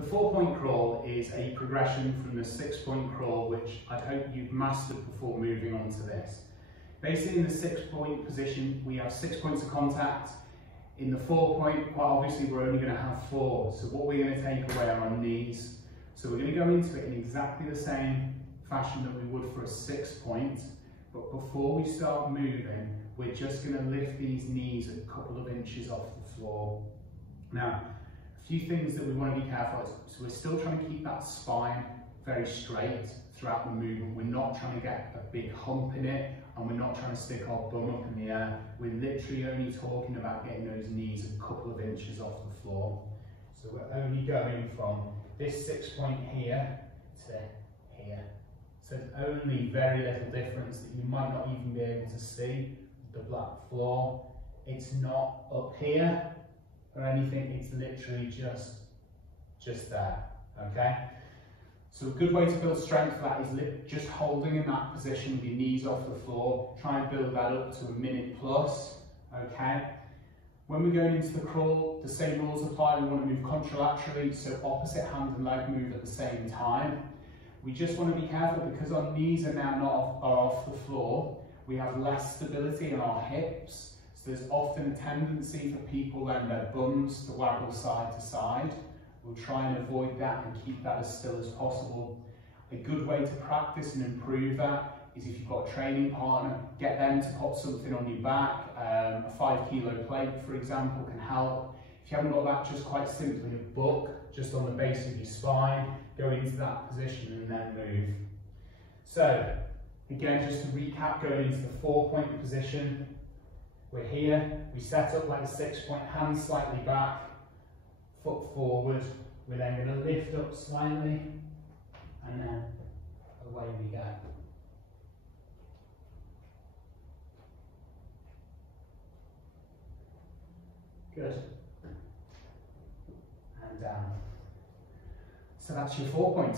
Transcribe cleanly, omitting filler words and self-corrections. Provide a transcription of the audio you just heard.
The 4-point crawl is a progression from the 6-point crawl, which I'd hope you've mastered before moving on to this. Basically, in the 6-point position, we have 6 points of contact. In the 4-point, quite obviously, we're only going to have 4. So what we're going to take away are our knees. So we're going to go into it in exactly the same fashion that we would for a 6-point. But before we start moving, we're just going to lift these knees a couple of inches off the floor. Now, a few things that we want to be careful of. So we're still trying to keep that spine very straight throughout the movement. We're not trying to get a big hump in it, and we're not trying to stick our bum up in the air. We're literally only talking about getting those knees a couple of inches off the floor. So we're only going from this 6-point here to here. So there's only very little difference that you might not even be able to see. The black floor, it's not up here or anything, it's literally just there, okay? So a good way to build strength for that is just holding in that position with your knees off the floor. Try and build that up to a minute plus, okay? When we're going into the crawl, the same rules apply. We want to move contralaterally, so opposite hand and leg move at the same time. We just want to be careful because our knees are now off the floor. We have less stability in our hips, so there's often a tendency for people and their bums to waggle side to side. We'll try and avoid that and keep that as still as possible. A good way to practice and improve that is if you've got a training partner, get them to pop something on your back. A 5-kilo plate, for example, can help. If you haven't got that, just quite simply a book just on the base of your spine, go into that position and then move. So, again, just to recap, going into the 4-point position, we're here, we set up like a 6-point, hands slightly back, foot forward. We're then going to lift up slightly, and then away we go. Good. And down. So that's your 4-point.